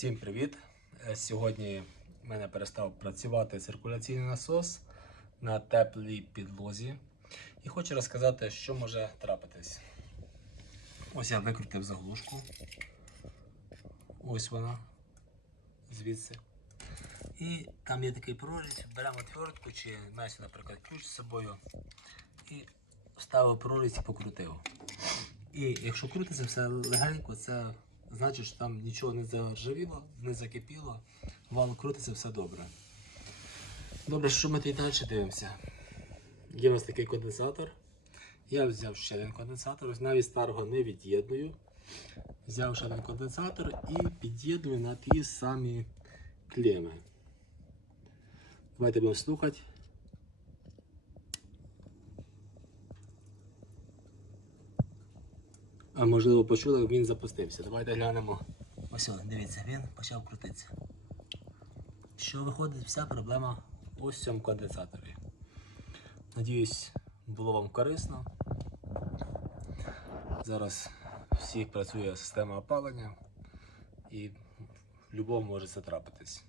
Всім привіт! Е, Сьогодні в мене перестав працювати циркуляційний насос на теплій підлозі. І хочу розказати, що може трапитись. Ось я викрутив заглушку. Ось вона. Звідси. І там є такий прорізь, беремо отвертку чи маєш, наприклад, ключ з собою і вставив прорізь і покрутив. І якщо крутиться все легенько, це значить, що там нічого не заржавіло, не закипіло, вал крутиться все добре. Добре, що ми тоді далі дивимося. Є у нас такий конденсатор. Я взяв ще один конденсатор, ось навіть старого не від'єдную. Взяв ще один конденсатор і під'єдную на ті самі клеми. Давайте будемо слухати. А можливо почули, він запустився. Давайте глянемо. Ось, о, дивіться, він почав крутитися. Що виходить, вся проблема ось в цьому конденсаторі. Надіюсь, було вам корисно. Зараз всіх працює система опалення і в будь-якому може це трапитись.